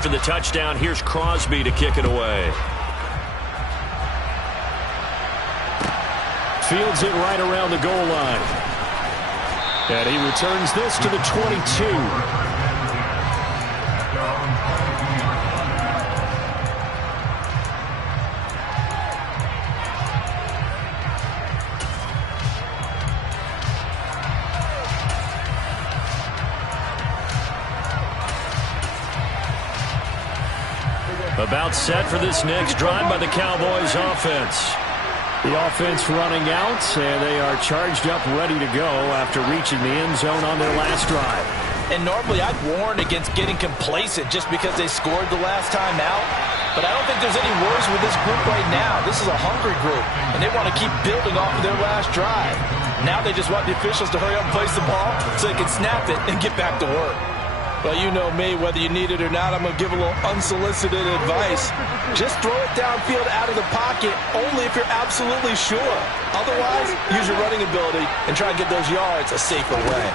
After the touchdown, here's Crosby to kick it away. Fields it right around the goal line. And he returns this to the 22. About set for this next drive by the Cowboys offense. The offense running out, and they are charged up, ready to go after reaching the end zone on their last drive. And normally I'd warn against getting complacent just because they scored the last time out. But I don't think there's any worries with this group right now. This is a hungry group, and they want to keep building off of their last drive. Now they just want the officials to hurry up and place the ball so they can snap it and get back to work. Well, you know me, whether you need it or not, I'm going to give a little unsolicited advice. Just throw it downfield out of the pocket only if you're absolutely sure. Otherwise, use your running ability and try and get those yards a safer way.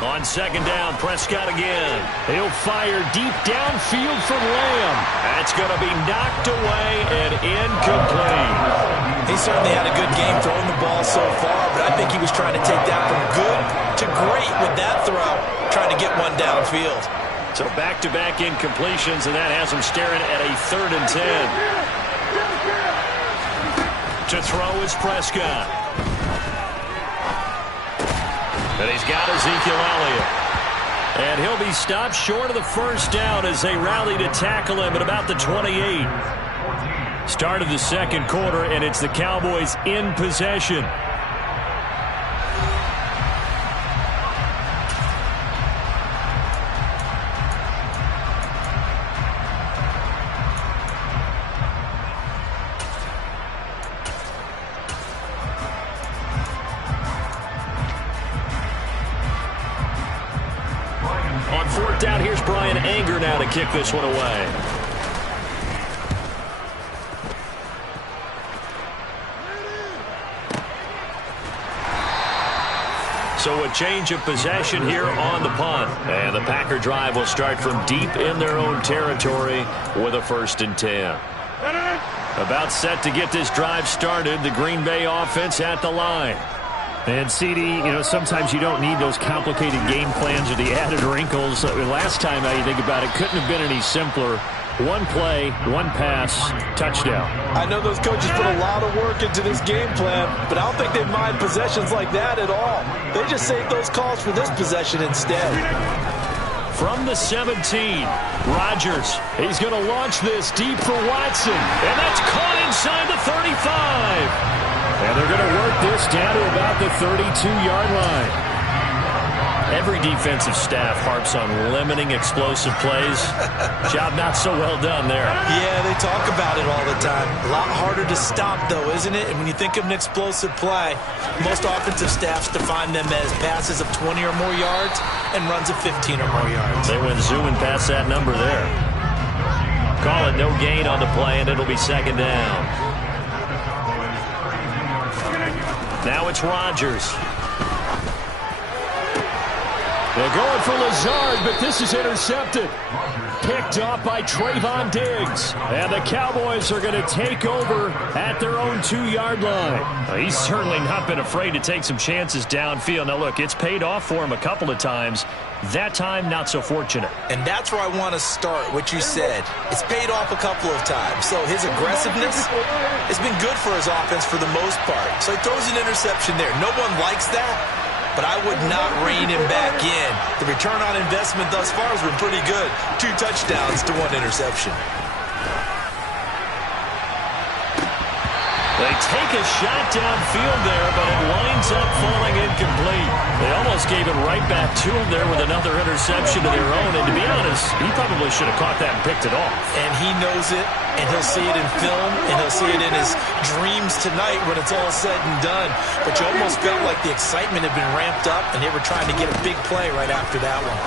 On second down, Prescott again. He'll fire deep downfield from Lamb. That's going to be knocked away and incomplete. He certainly had a good game throwing the ball so far, but I think he was trying to take that from good to great with that throw, trying to get one downfield. So back-to-back incompletions, and that has him staring at a 3rd and 10. To throw is Prescott. And he's got Ezekiel Elliott. And he'll be stopped short of the first down as they rally to tackle him at about the 28. Start of the second quarter, and it's the Cowboys in possession. On 4th down, here's Brian Anger now to kick this one away. So a change of possession here on the punt. And the Packer drive will start from deep in their own territory with a 1st and 10. About set to get this drive started, the Green Bay offense at the line. And, CD, sometimes you don't need those complicated game plans or the added wrinkles. Last time, now you think about it, couldn't have been any simpler. One play, one pass, touchdown. I know those coaches put a lot of work into this game plan, but I don't think they mind possessions like that at all. They just save those calls for this possession instead. From the 17, Rodgers. He's going to launch this deep for Watson. And that's caught inside the 35. And they're going to work this down to about the 32-yard line. Every defensive staff harps on limiting explosive plays. Job not so well done there. Yeah, they talk about it all the time. A lot harder to stop, though, isn't it? And when you think of an explosive play, most offensive staffs define them as passes of 20 or more yards and runs of 15 or more yards. They went zooming past that number there. Call it no gain on the play, and it'll be 2nd down. Now it's Rodgers. They're going for Lazard, but this is intercepted. Picked off by Trayvon Diggs. And the Cowboys are going to take over at their own 2-yard line. He's certainly not been afraid to take some chances downfield. Now, look, it's paid off for him a couple of times. That time, not so fortunate. And that's where I want to start, what you said. It's paid off a couple of times. So his aggressiveness has been good for his offense for the most part. So he throws an interception there. No one likes that. But I would not rein him back in. The return on investment thus far has been pretty good. 2 touchdowns to 1 interception. They take a shot downfield there, but it winds up falling incomplete. They almost gave it right back to him there with another interception of their own. And to be honest, he probably should have caught that and picked it off. And he knows it, and he'll see it in film, and he'll see it in his dreams tonight when it's all said and done. But you almost felt like the excitement had been ramped up, and they were trying to get a big play right after that one.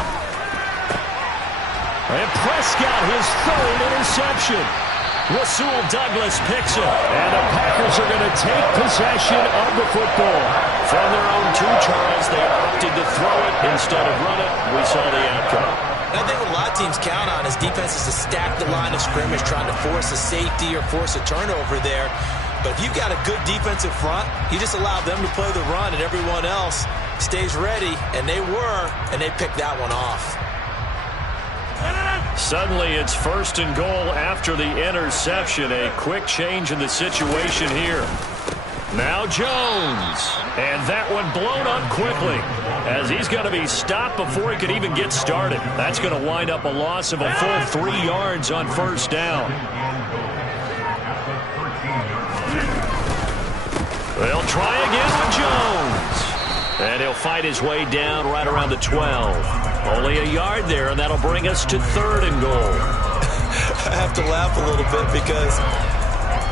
And Prescott, his 3rd interception. Rasul Douglas picks it. And the Packers are going to take possession of the football. From their own 2, Charles, they opted to throw it instead of run it. We saw the outcome. And I think what a lot of teams count on is defenses to stack the line of scrimmage, trying to force a safety or force a turnover there. But if you've got a good defensive front, you just allow them to play the run and everyone else stays ready, and they were, and they picked that one off. Suddenly it's 1st and goal after the interception. A quick change in the situation here. Now Jones. And that one blown up quickly as he's going to be stopped before he could even get started. That's going to wind up a loss of a full 3 yards on 1st down. They'll try again with Jones. And he'll fight his way down right around the 12. Only a yard there, and that'll bring us to 3rd and goal. I have to laugh a little bit because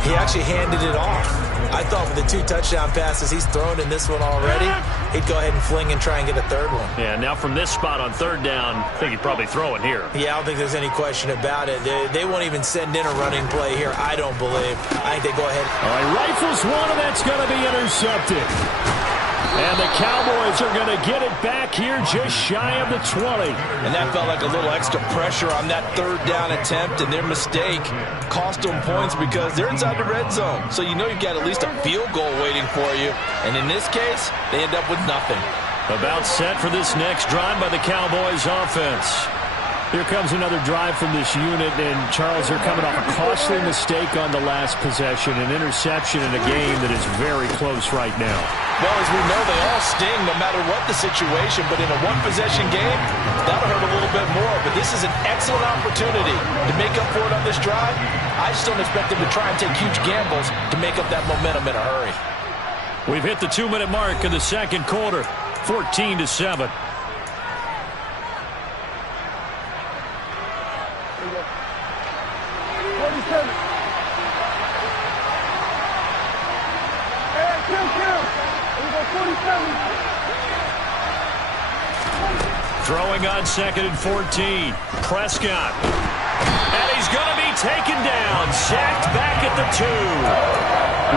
he actually handed it off. I thought with the 2 touchdown passes he's thrown in this one already, he'd go ahead and fling and try and get a 3rd one. Yeah, now from this spot on 3rd down, I think he'd probably throw it here. Yeah, I don't think there's any question about it. They won't even send in a running play here, I don't believe. I think they go ahead. All right, rifles one, and that's going to be intercepted. And the Cowboys are going to get it back here just shy of the 20. And that felt like a little extra pressure on that 3rd down attempt, and their mistake cost them points because they're inside the red zone. So you know you've got at least a field goal waiting for you. And in this case, they end up with nothing. About set for this next drive by the Cowboys offense. Here comes another drive from this unit, and Charles, they're coming off a costly mistake on the last possession, an interception in a game that is very close right now. Well, as we know, they all sting no matter what the situation, but in a one-possession game, that'll hurt a little bit more. But this is an excellent opportunity to make up for it on this drive. I just don't expect them to try and take huge gambles to make up that momentum in a hurry. We've hit the 2-minute mark in the 2nd quarter, 14-7. Throwing on 2nd and 14. Prescott. And he's going to be taken down. Sacked back at the 2.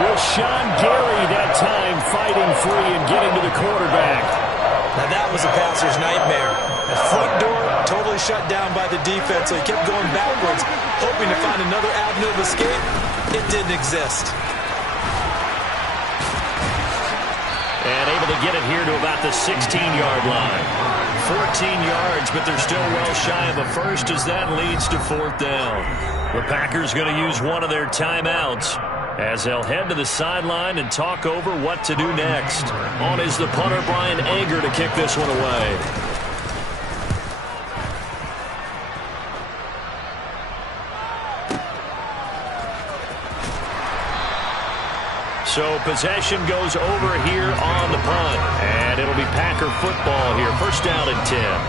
Rashawn Gary that time fighting free and getting to the quarterback. Now that was a passer's nightmare. The front door totally shut down by the defense, so he kept going backwards, hoping to find another avenue of escape. It didn't exist. And able to get it here to about the 16-yard line. 14 yards, but they're still well shy of a first as that leads to 4th down. The Packers going to use one of their timeouts as they'll head to the sideline and talk over what to do next. On is the punter, Brian Anger, to kick this one away. So possession goes over here on the punt. And it'll be Packer football here. 1st down and 10.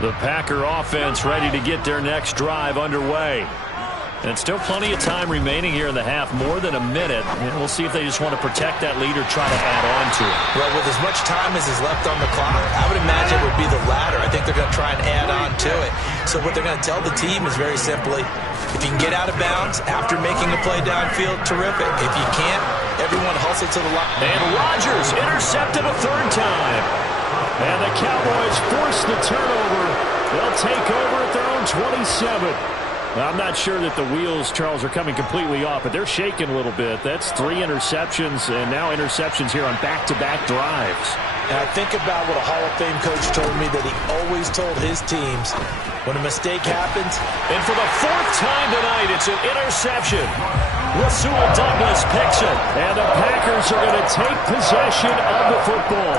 The Packer offense ready to get their next drive underway. And still plenty of time remaining here in the half, more than a minute. And we'll see if they just want to protect that lead or try to add on to it. Well, with as much time as is left on the clock, I would imagine it would be the latter. I think they're going to try and add on to it. So what they're going to tell the team is very simply, if you can get out of bounds after making a play downfield, terrific. If you can't, everyone hustle to the line. And Rodgers intercepted a 3rd time. And the Cowboys force the turnover. They'll take over at their own 27. I'm not sure that the wheels, Charles, are coming completely off, but they're shaking a little bit. That's 3 interceptions, and now interceptions here on back-to-back drives. And I think about what a Hall of Fame coach told me that he always told his teams, when a mistake happens. And for the 4th time tonight, it's an interception. Rasul Douglas picks it. And the Packers are going to take possession of the football.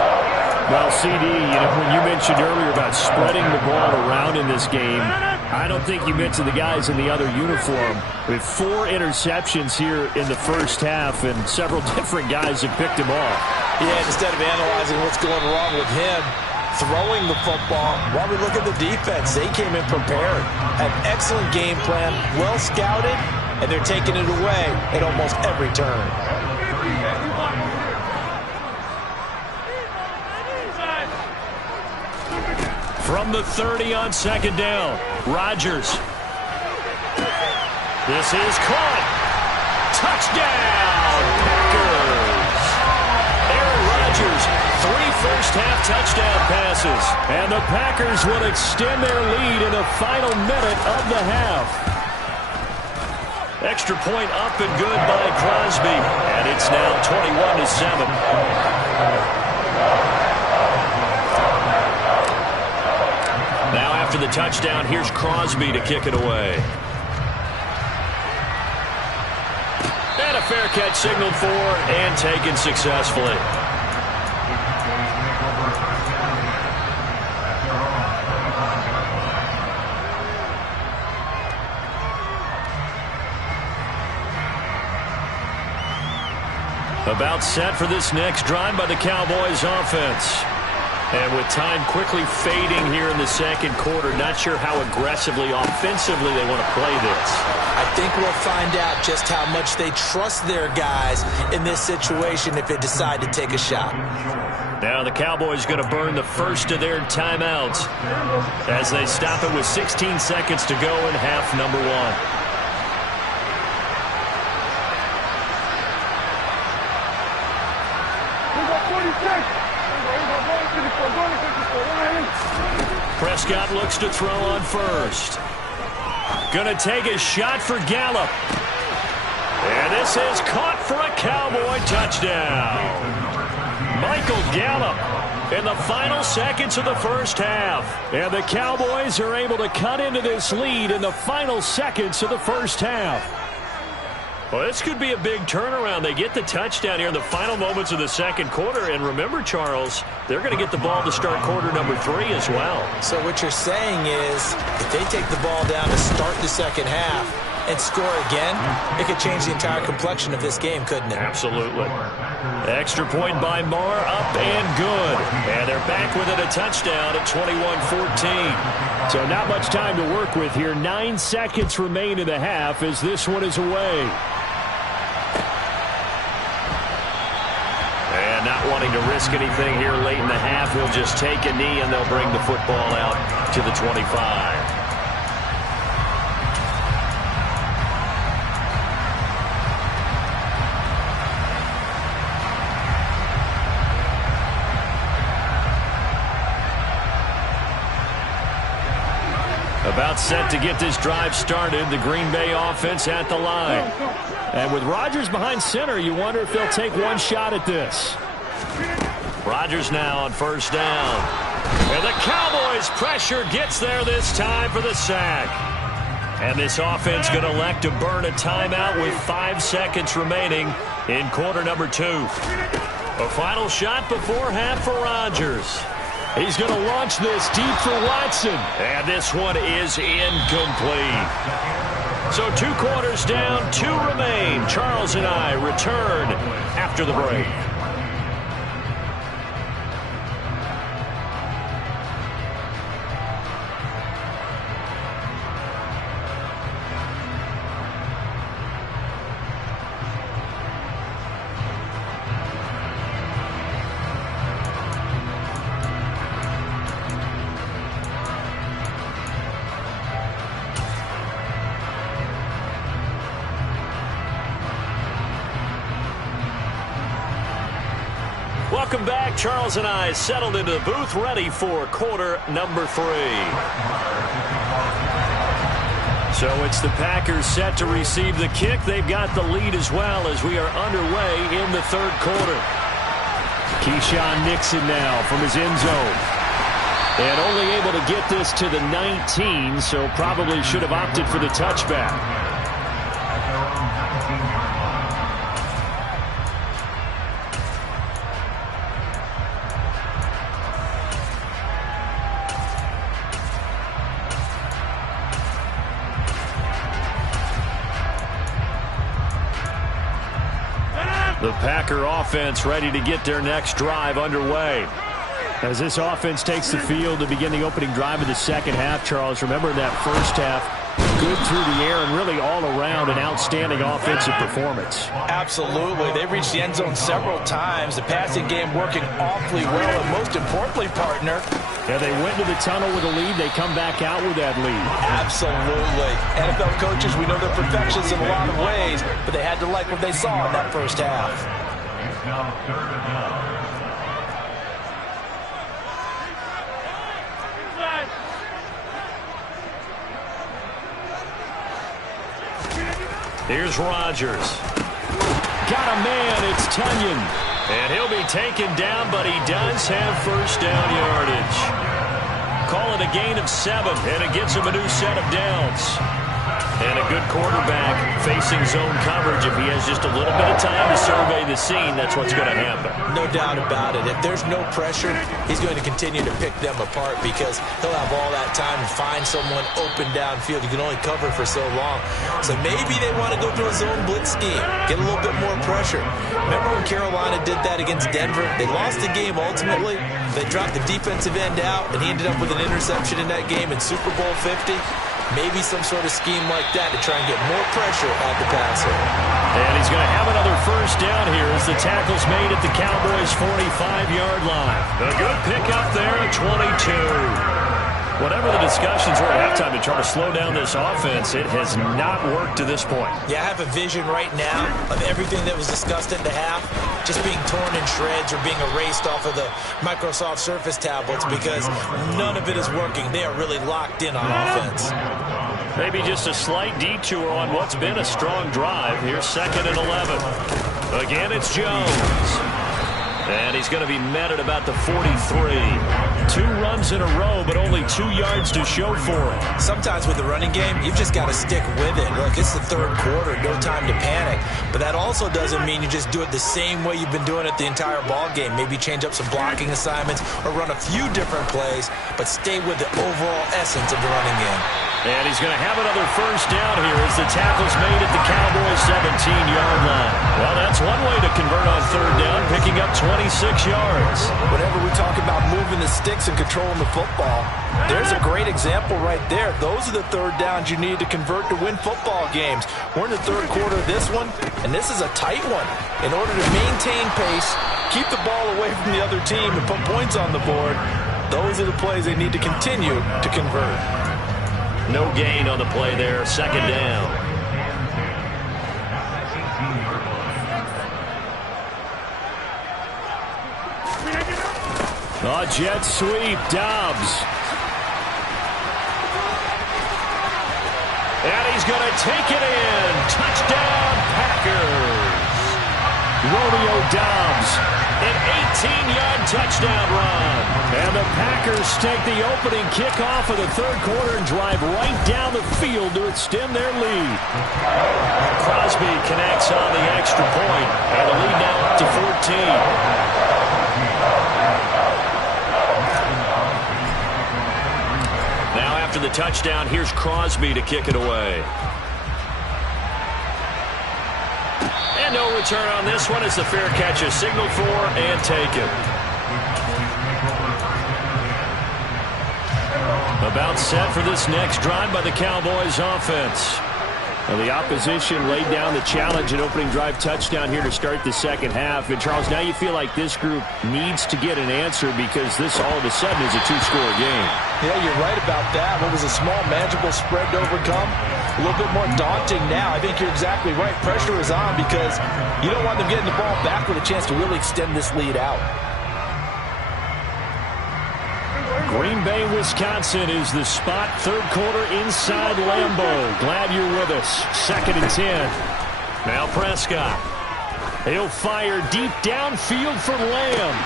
Well, CD, when you mentioned earlier about spreading the ball around in this game, I don't think you mentioned the guys in the other uniform. We have 4 interceptions here in the 1st half, and several different guys have picked him off. Yeah, instead of analyzing what's going wrong with him, throwing the football, while we look at the defense, they came in prepared. An excellent game plan, well scouted, and they're taking it away at almost every turn. From the 30 on 2nd down, Rodgers. This is caught. Touchdown, Packers. first half touchdown passes. And the Packers will extend their lead in the final minute of the half. Extra point up and good by Crosby. And it's now 21-7. Now after the touchdown, here's Crosby to kick it away. And a fair catch signaled for and taken successfully. About set for this next drive by the Cowboys offense. And with time quickly fading here in the second quarter, not sure how aggressively, offensively they want to play this. I think we'll find out just how much they trust their guys in this situation if they decide to take a shot. Now the Cowboys going to burn the first of their timeouts as they stop it with 16 seconds to go in half number one. Prescott looks to throw on first. Gonna take a shot for Gallup. And this is caught for a Cowboy touchdown. Michael Gallup in the final seconds of the first half. And the Cowboys are able to cut into this lead in the final seconds of the first half. Well, this could be a big turnaround. They get the touchdown here in the final moments of the second quarter. And remember, Charles, they're going to get the ball to start quarter number 3 as well. So what you're saying is if they take the ball down to start the second half and score again, it could change the entire complexion of this game, couldn't it? Absolutely. Extra point by Marr, up and good. And they're back with it, a touchdown at 21-14. So not much time to work with here. 9 seconds remain in the half as this one is away. And not wanting to risk anything here late in the half, he'll just take a knee and they'll bring the football out to the 25. About set to get this drive started, the Green Bay offense at the line. And with Rodgers behind center, you wonder if they'll take one shot at this. Rodgers now on first down. And the Cowboys pressure gets there this time for the sack. And this offense going to elect to burn a timeout with 5 seconds remaining in quarter number 2. A final shot before half for Rodgers. He's going to launch this deep for Watson. And this one is incomplete. So 2 quarters down, 2 remain. Charles and I return after the break. Welcome back. Charles and I settled into the booth, ready for quarter number 3. So it's the Packers set to receive the kick. They've got the lead as well as we are underway in the third quarter. Keyshawn Nixon now from his end zone. And only able to get this to the 19, so probably should have opted for the touchback. The Packer offense ready to get their next drive underway. As this offense takes the field to begin the opening drive of the second half, Charles, remember in that first half, good through the air and really all around an outstanding offensive performance. Absolutely. They reached the end zone several times. The passing game working awfully well, and most importantly, partner, yeah, they went to the tunnel with a lead. They come back out with that lead. Absolutely. NFL coaches, we know they're perfectionists in a lot of ways, but they had to like what they saw in that first half. Here's Rodgers. Got a man. It's Tunyon. And he'll be taken down, but he does have first down yardage. Call it a gain of 7, and it gives him a new set of downs. And a good quarterback facing zone coverage. If he has just a little bit of time to survey the scene, that's what's going to happen. No doubt about it. If there's no pressure, he's going to continue to pick them apart because he'll have all that time to find someone open downfield. You can only cover for so long. So maybe they want to go to a zone blitz scheme, get a little bit more pressure. Remember when Carolina did that against Denver? They lost the game ultimately. They dropped the defensive end out, and he ended up with an interception in that game in Super Bowl 50. Maybe some sort of scheme like that to try and get more pressure on the passer. And he's going to have another first down here as the tackle's made at the Cowboys' 45-yard line. A good pickup there at 22. Whatever the discussions were at halftime to try to slow down this offense, it has not worked to this point. Yeah, I have a vision right now of everything that was discussed at the half just being torn in shreds or being erased off of the Microsoft Surface tablets because none of it is working. They are really locked in on offense. Maybe just a slight detour on what's been a strong drive. Here's 2nd and 11. Again, it's Jones. And he's going to be met at about the 43. 2 runs in a row, but only 2 yards to show for it. Sometimes with the running game, you've just got to stick with it. Look, it's the 3rd quarter, no time to panic. But that also doesn't mean you just do it the same way you've been doing it the entire ball game. Maybe change up some blocking assignments or run a few different plays, but stay with the overall essence of the running game. And he's going to have another first down here as the tackle's made at the Cowboys' 17-yard line. Well, that's one way to convert on 3rd down, picking up 26 yards. Whenever we talk about moving the sticks and controlling the football, there's a great example right there. Those are the 3rd downs you need to convert to win football games. We're in the 3rd quarter of this one, and this is a tight one. In order to maintain pace, keep the ball away from the other team, and put points on the board, those are the plays they need to continue to convert. No gain on the play there, 2nd down. A jet sweep, Dobbs. And he's going to take it in. Touchdown, Packers. Romeo Dobbs. An 18-yard touchdown run. And the Packers take the opening kickoff of the 3rd quarter and drive right down the field to extend their lead. Crosby connects on the extra point, and the lead now up to 14. Now after the touchdown, here's Crosby to kick it away. And no return on this one as the fair catch is signaled for and taken. About set for this next drive by the Cowboys offense. Well, the opposition laid down the challenge and opening drive touchdown here to start the 2nd half. And, Charles, now you feel like this group needs to get an answer because this all of a sudden is a 2-score game. Yeah, you're right about that. What was a small, manageable spread to overcome? A little bit more daunting now. I think you're exactly right. Pressure is on because you don't want them getting the ball back with a chance to really extend this lead out. Green Bay, Wisconsin is the spot. 3rd quarter inside Lambeau. Glad you're with us. 2nd and 10. Now Prescott. He'll fire deep downfield for Lamb.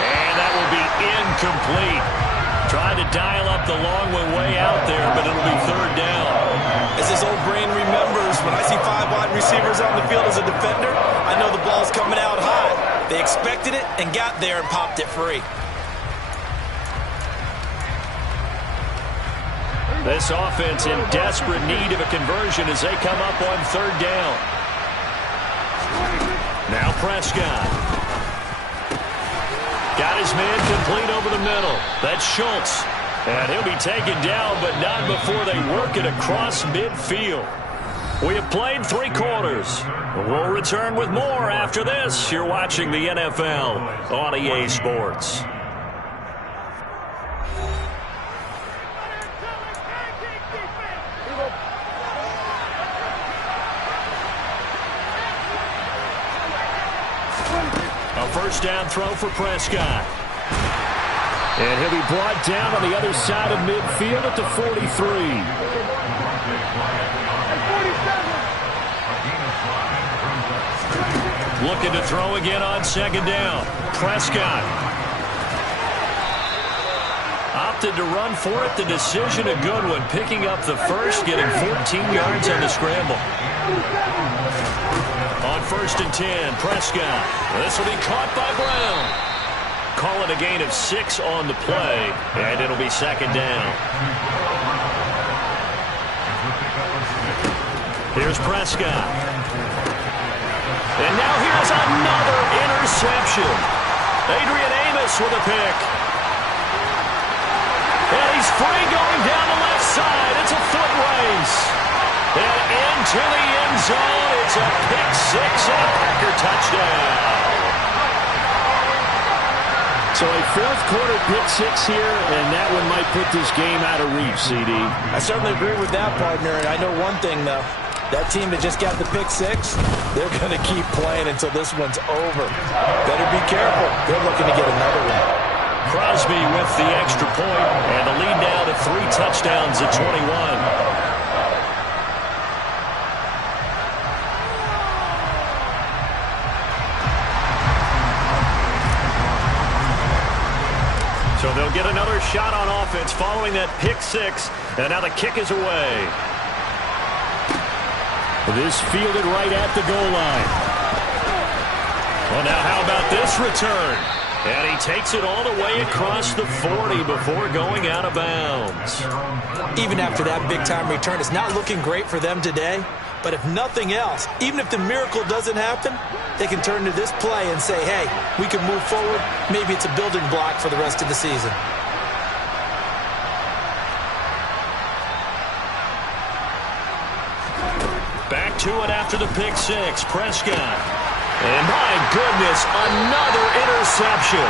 And that will be incomplete. Tried to dial up the long one way out there, but it'll be 3rd down. As his old brain remembers, when I see 5 wide receivers on the field as a defender, I know the ball's coming out high. They expected it and got there and popped it free. This offense in desperate need of a conversion as they come up on 3rd down. Now Prescott. Got his man complete over the middle. That's Schultz. And he'll be taken down, but not before they work it across midfield. We have played 3 quarters. We'll return with more after this. You're watching the NFL on EA Sports. First down throw for Prescott. And he'll be brought down on the other side of midfield at the 43. Looking to throw again on second down. Prescott opted to run for it. The decision a good one. Picking up the first, getting 14 yards on the scramble. On 1st and 10, Prescott. This will be caught by Brown. Call it a gain of 6 on the play, and it'll be second down. Here's Prescott. And now here's another interception. Adrian Amos with a pick. And he's free going down the left side. It's a foot race. And into the end zone. It's a pick 6 and a Packer touchdown. So a fourth-quarter pick 6 here, and that one might put this game out of reach, CD. I certainly agree with that, partner. And I know one thing, though. That team that just got the pick 6, they're going to keep playing until this one's over. Better be careful. They're looking to get another one. Crosby with the extra point, and the lead now to 3 touchdowns at 21. So they'll get another shot on offense following that pick 6, and now the kick is away. This fielded right at the goal line. Well, now how about this return? And he takes it all the way across the 40 before going out of bounds. Even after that big-time return, it's not looking great for them today. But if nothing else, even if the miracle doesn't happen, they can turn to this play and say, hey, we can move forward. Maybe it's a building block for the rest of the season. Back to it after the pick 6. Prescott. And my goodness, another interception.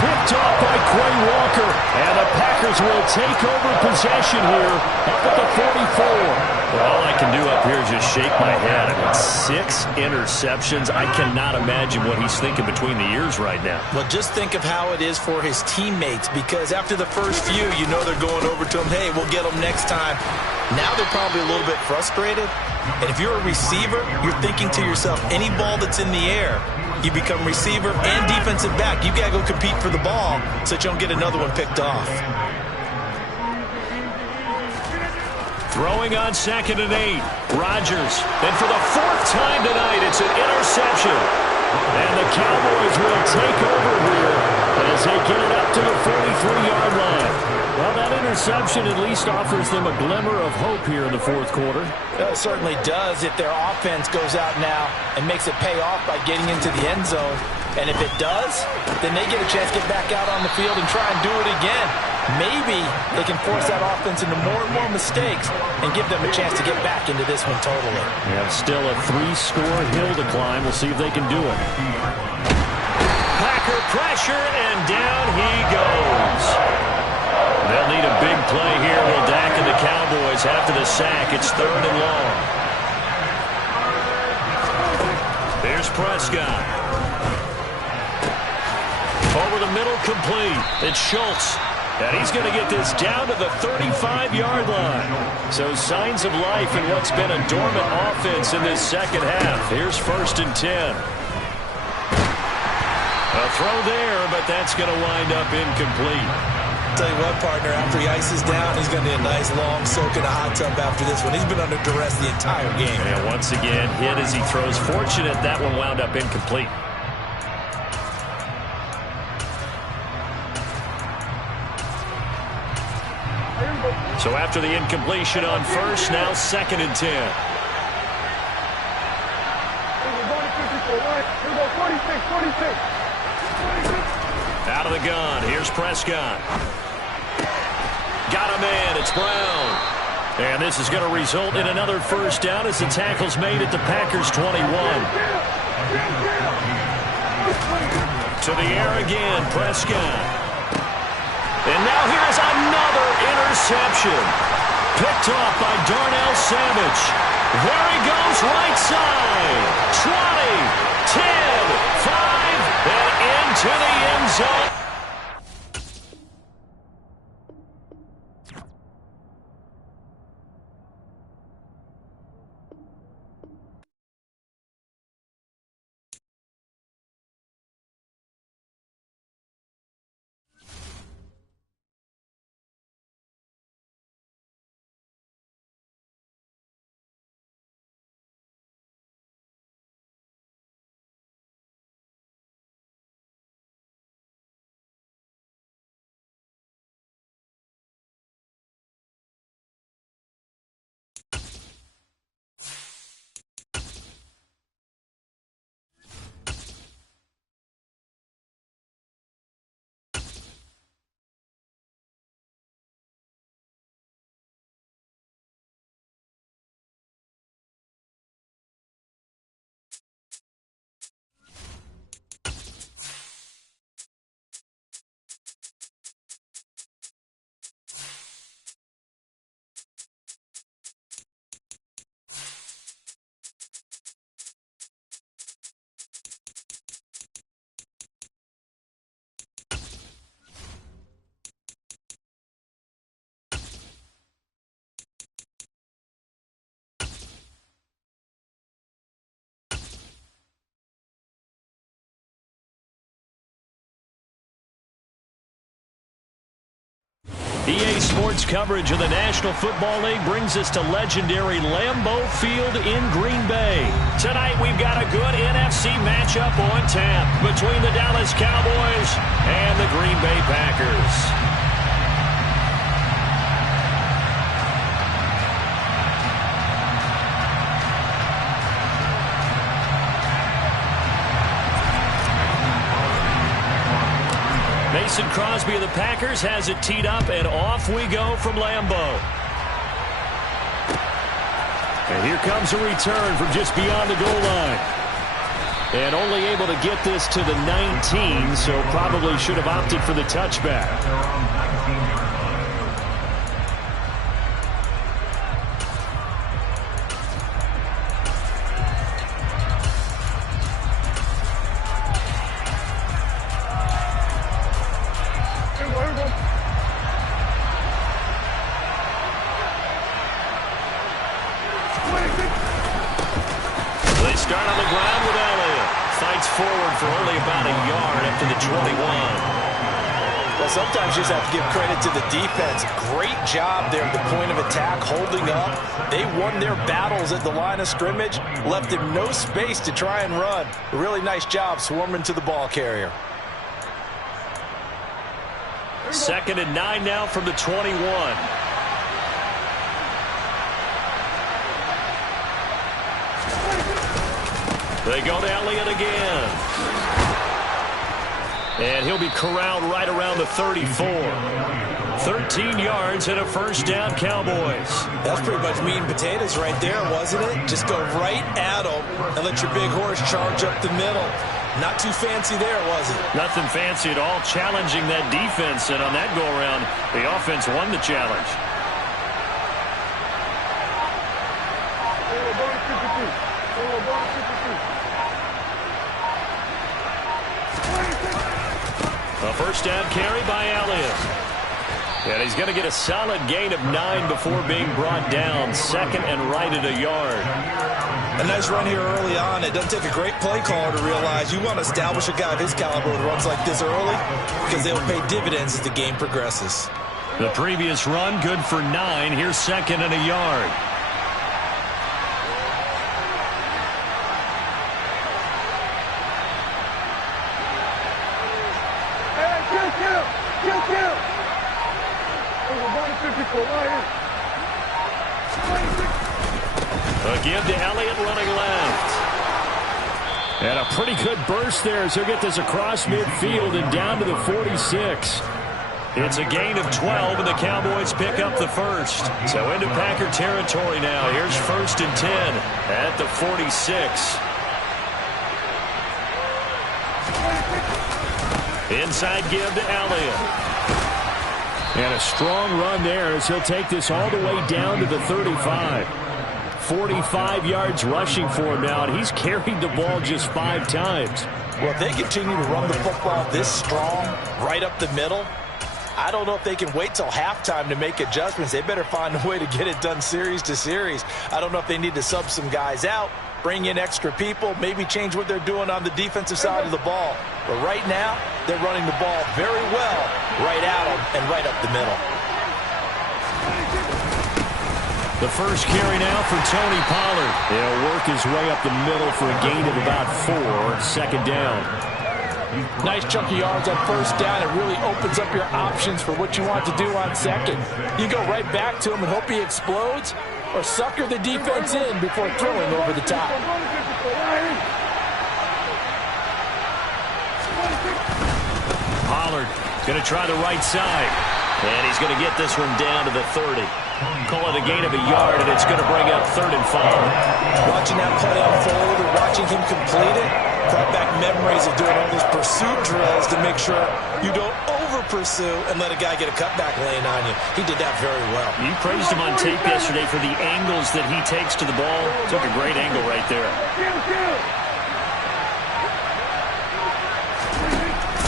Picked off by Quay Walker. And the Packers will take over possession here up at the 44. Well, all I can do up here is just shake my head. I mean, 6 interceptions. I cannot imagine what he's thinking between the ears right now. Well, just think of how it is for his teammates, because after the first few, you know they're going over to him, hey, we'll get them next time. Now they're probably a little bit frustrated. And if you're a receiver, you're thinking to yourself, any ball that's in the air, you become receiver and defensive back. You got to go compete for the ball so that you don't get another one picked off. Throwing on 2nd and 8. Rodgers. And for the 4th time tonight, it's an interception. And the Cowboys will take over here as they get it up to the 43-yard line. Well, that interception at least offers them a glimmer of hope here in the 4th quarter. Well, it certainly does if their offense goes out now and makes it pay off by getting into the end zone. And if it does, then they get a chance to get back out on the field and try and do it again. Maybe they can force that offense into more and more mistakes and give them a chance to get back into this one totally. They have still a 3-score hill to climb. We'll see if they can do it. Packer pressure, and down he goes. They'll need a big play here, will Dak and the Cowboys after the sack. It's 3rd and long. There's Prescott. Over the middle, complete. It's Schultz. And he's going to get this down to the 35-yard line. So signs of life in what's been a dormant offense in this second half. Here's 1st and 10. A throw there, but that's going to wind up incomplete. Tell you what, partner, after he ices down, he's going to need a nice long soak in a hot tub after this one. He's been under duress the entire game. And once again, hit as he throws. Fortunate that one wound up incomplete. So after the incompletion on 1st, now 2nd and 10. Out of the gun, here's Prescott. Got a man, it's Brown. And this is going to result in another 1st down as the tackle's made at the Packers' 21. To the air again, Prescott. And now here's another interception. Picked off by Darnell Savage. There he goes, right side. 20, 10, 5, and into the end zone. EA Sports coverage of the National Football League brings us to legendary Lambeau Field in Green Bay. Tonight we've got a good NFC matchup on tap between the Dallas Cowboys and the Green Bay Packers. Mason Crosby of the Packers has it teed up, and off we go from Lambeau. And here comes a return from just beyond the goal line. And only able to get this to the 19, so probably should have opted for the touchback. Start on the ground with Elliott. Fights forward for only about a yard up to the 21. Well, sometimes you just have to give credit to the defense. Great job there at the point of attack, holding up. They won their battles at the line of scrimmage, left him no space to try and run. A really nice job swarming to the ball carrier. 2nd and 9 now from the 21. They go to Elliott again. And he'll be corralled right around the 34. 13 yards and a first down, Cowboys. That's pretty much meat and potatoes right there, wasn't it? Just go right at them and let your big horse charge up the middle. Not too fancy there, was it? Nothing fancy at all, challenging that defense. And on that go-around, the offense won the challenge. A first down carry by Elliott. And he's going to get a solid gain of 9 before being brought down. 2nd and right at a yard. A nice run here early on. It doesn't take a great play caller to realize you want to establish a guy of his caliber with runs like this early because they'll pay dividends as the game progresses. The previous run good for 9. Here's 2nd and a yard. A give to Elliott running left. And a pretty good burst there as he'll get this across midfield and down to the 46. It's a gain of 12, and the Cowboys pick up the first. So into Packer territory now. Here's 1st and 10 at the 46. Inside give to Elliott. And a strong run there as he'll take this all the way down to the 35. 45 yards rushing for him now, and he's carried the ball just 5 times. Well, if they continue to run the football this strong, right up the middle, I don't know if they can wait till halftime to make adjustments. They better find a way to get it done series to series. I don't know if they need to sub some guys out, bring in extra people, maybe change what they're doing on the defensive side of the ball. But right now, they're running the ball very well right at them and right up the middle. The first carry now for Tony Pollard. He'll work his way up the middle for a gain of about 4. 2nd down. Nice chunky yards on first down. It really opens up your options for what you want to do on second. You go right back to him and hope he explodes, or sucker the defense in before throwing over the top. Pollard going to try the right side. And he's going to get this one down to the 30. Call it a gain of a yard, and it's going to bring up 3rd and 5. Watching that play unfold and watching him complete it brought back memories of doing all those pursuit drills to make sure you don't over-pursue and let a guy get a cutback lane on you. He did that very well. You praised him on tape yesterday for the angles that he takes to the ball. Took a great angle right there.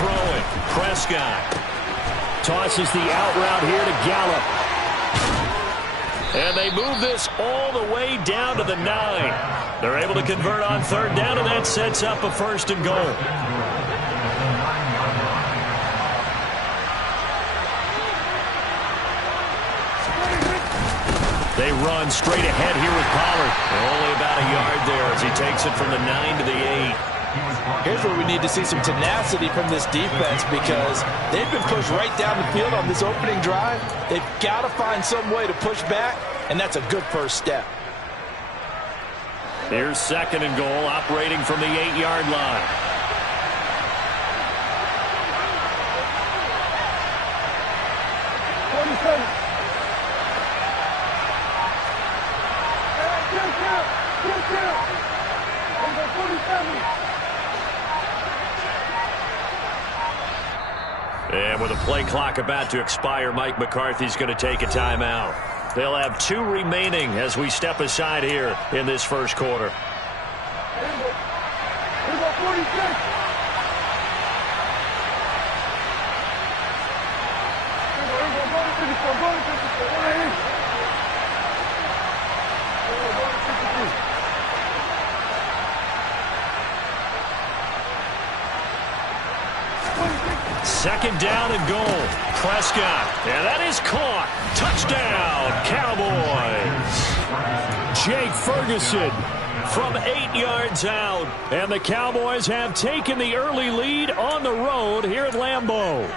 Throwing. Prescott. Tosses the out route here to Gallup. And they move this all the way down to the 9. They're able to convert on 3rd down, and that sets up a 1st and goal. They run straight ahead here with Pollard. Only about a yard there as he takes it from the 9 to the 8. Here's where we need to see some tenacity from this defense because they've been pushed right down the field on this opening drive. They've got to find some way to push back, and that's a good first step. Here's 2nd and goal, operating from the 8-yard line. And with a play clock about to expire, Mike McCarthy's going to take a timeout. They'll have 2 remaining as we step aside here in this first quarter. Second down and goal. Prescott. And that is caught. Touchdown, Cowboys. Jake Ferguson from 8 yards out. And the Cowboys have taken the early lead on the road here at Lambeau.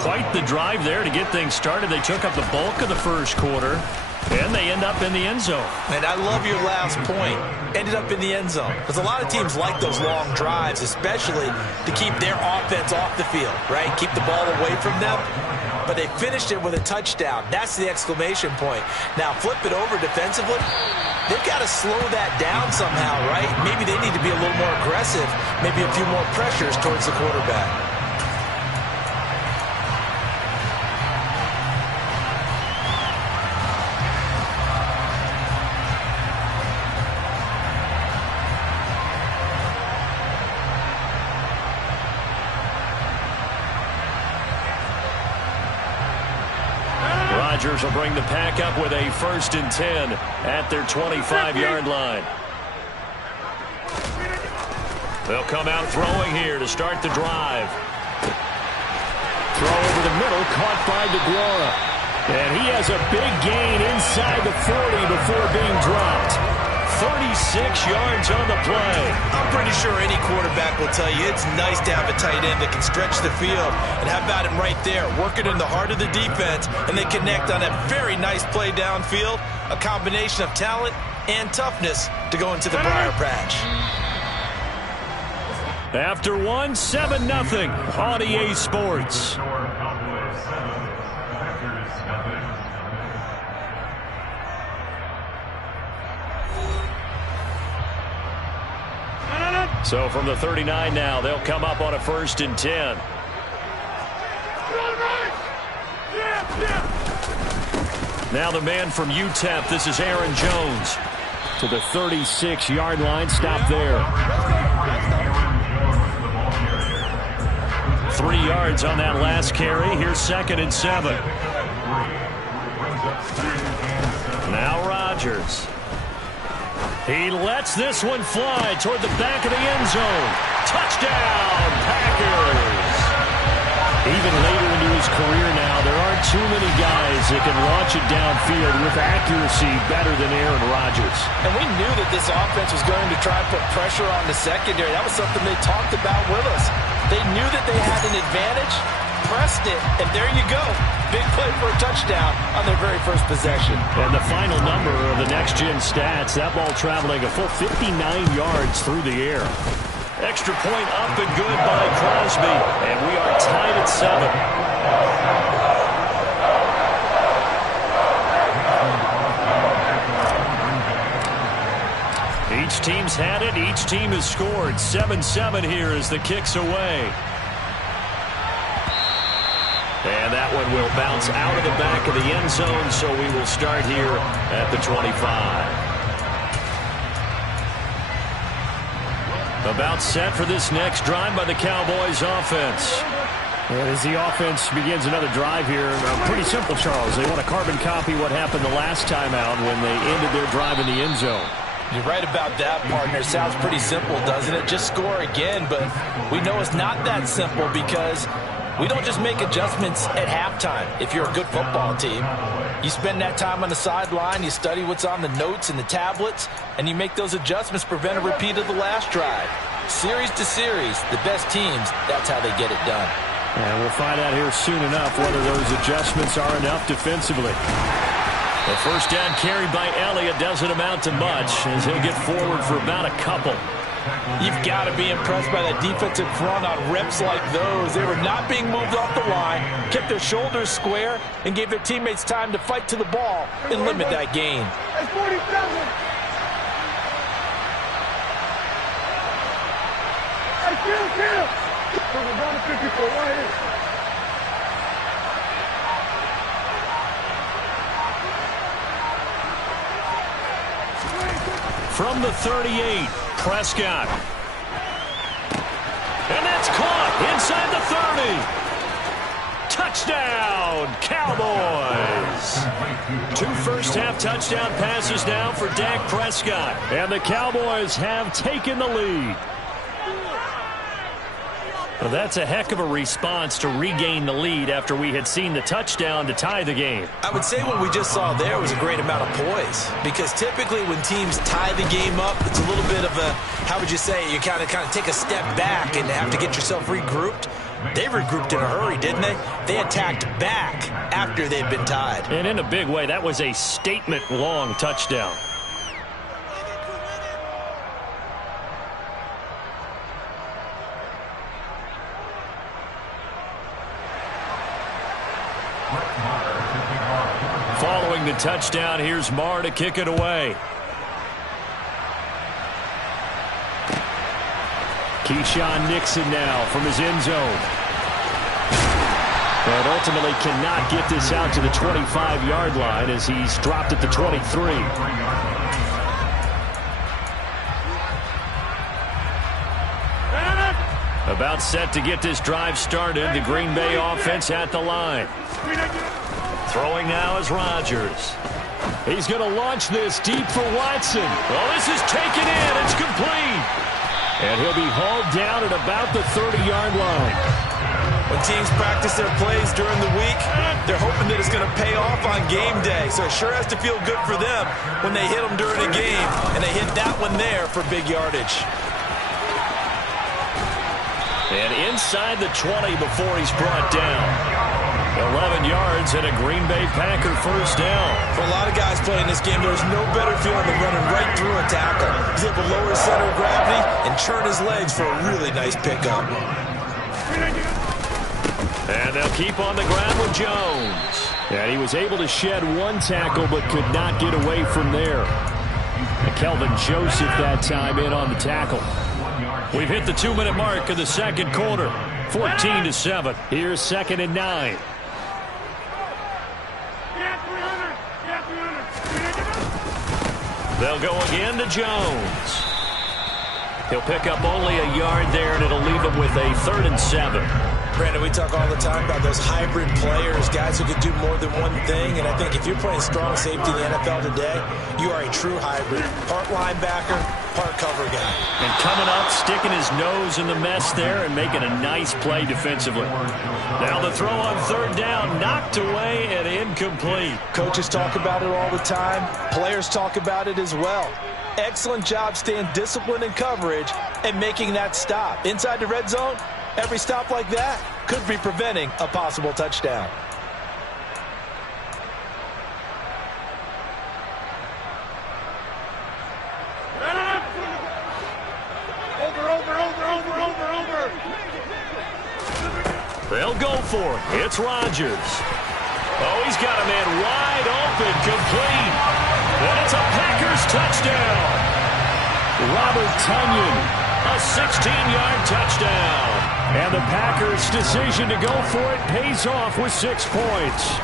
Quite the drive there to get things started. They took up the bulk of the first quarter. And they end up in the end zone. And I love your last point. Ended up in the end zone. Because a lot of teams like those long drives, especially to keep their offense off the field, right? Keep the ball away from them. But they finished it with a touchdown. That's the exclamation point. Now flip it over defensively. They've got to slow that down somehow, right? Maybe they need to be a little more aggressive. Maybe a few more pressures towards the quarterback. Rodgers will bring the pack up with a 1st and 10 at their 25-yard line. They'll come out throwing here to start the drive. Throw over the middle, caught by DeGuara. And he has a big gain inside the 40 before being dropped. 36 yards on the play. I'm pretty sure any quarterback will tell you it's nice to have a tight end that can stretch the field. And how about him right there, working in the heart of the defense, and they connect on a very nice play downfield, a combination of talent and toughness to go into the briar patch. After 7-0 on EA Sports. So from the 39 now, they'll come up on a 1st and 10. Now the man from UTEP, this is Aaron Jones. To the 36-yard line, stop there. 3 yards on that last carry. Here's 2nd and 7. Now Rodgers. He lets this one fly toward the back of the end zone. Touchdown, Packers! Even later into his career now, there aren't too many guys that can launch it downfield with accuracy better than Aaron Rodgers. And we knew that this offense was going to try and put pressure on the secondary. That was something they talked about with us. They knew that they had an advantage, pressed it, and there you go. Big play for a touchdown on their very first possession. And the final number of the next-gen stats, that ball traveling a full 59 yards through the air. Extra point up and good by Crosby, and we are tied at 7. Each team's had it. Each team has scored. 7-7 here as the kick's away. And that one will bounce out of the back of the end zone, so we will start here at the 25. About set for this next drive by the Cowboys offense. And as the offense begins another drive here, pretty simple, Charles. They want to carbon copy what happened the last time out when they ended their drive in the end zone. You're right about that, partner. Sounds pretty simple, doesn't it? Just score again, but we know it's not that simple because We don't just make adjustments at halftime if you're a good football team. You spend that time on the sideline, you study what's on the notes and the tablets, and you make those adjustments to prevent a repeat of the last drive. Series to series, the best teams, that's how they get it done. And we'll find out here soon enough whether those adjustments are enough defensively. The first down carried by Elliott doesn't amount to much as he'll get forward for about a couple. You've got to be impressed by that defensive front on reps like those. They were not being moved off the line, kept their shoulders square, and gave their teammates time to fight to the ball and limit that gain. That's 47. Hey, kill. We're down to 54 right here. From the 38, Prescott. And that's caught inside the 30. Touchdown, Cowboys. 2 first-half touchdown passes now for Dak Prescott. And the Cowboys have taken the lead. Well, that's a heck of a response to regain the lead after we had seen the touchdown to tie the game. I would say what we just saw there was a great amount of poise, because typically when teams tie the game up, it's a little bit of a, how would you say, you kind of take a step back and have to get yourself regrouped. They regrouped in a hurry, didn't they? They attacked back after they'd been tied. And in a big way, that was a statement-long touchdown. Following the touchdown, here's Marr to kick it away. Keyshawn Nixon now from his end zone. But ultimately cannot get this out to the 25-yard line as he's dropped at the 23. About set to get this drive started. The Green Bay offense at the line. Throwing now is Rodgers. He's going to launch this deep for Watson. Well, this is taken in. It's complete. And he'll be hauled down at about the 30-yard line. When teams practice their plays during the week, they're hoping that it's going to pay off on game day. So it sure has to feel good for them when they hit them during a game. And they hit that one there for big yardage. And inside the 20 before he's brought down. 11 yards and a Green Bay Packer first down. For a lot of guys playing this game, there's no better feeling than running right through a tackle. He's able to lower his center of gravity and churn his legs for a really nice pickup. And they'll keep on the ground with Jones. And he was able to shed one tackle but could not get away from there. And Kelvin Joseph that time in on the tackle. We've hit the 2-minute mark of the second quarter. 14-7. Here's 2nd and 9. They'll go again to Jones. He'll pick up only a yard there, and it'll leave him with a 3rd and 7. Brandon, we talk all the time about those hybrid players, guys who can do more than one thing. And I think if you're playing strong safety in the NFL today, you are a true hybrid. Part linebacker, part cover guy. And coming up, sticking his nose in the mess there and making a nice play defensively. Now the throw on 3rd down, knocked away and incomplete. Coaches talk about it all the time. Players talk about it as well. Excellent job staying disciplined in coverage and making that stop. Inside the red zone, every stop like that could be preventing a possible touchdown. Over. They'll go for it. It's Rodgers. Oh, he's got a man wide open, complete. And it's a Packers touchdown. Robert Tonyan. A 16-yard touchdown. And the Packers' decision to go for it pays off with 6 points.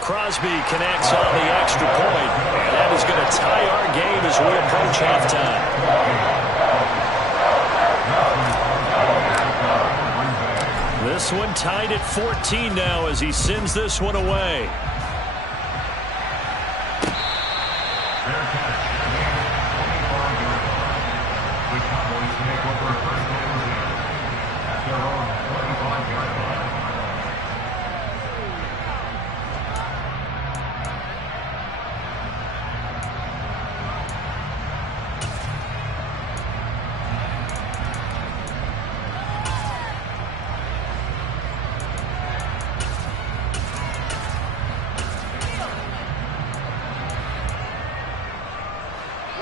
Crosby connects on the extra point. And that is going to tie our game as we approach halftime. This one tied at 14 now as he sends this one away.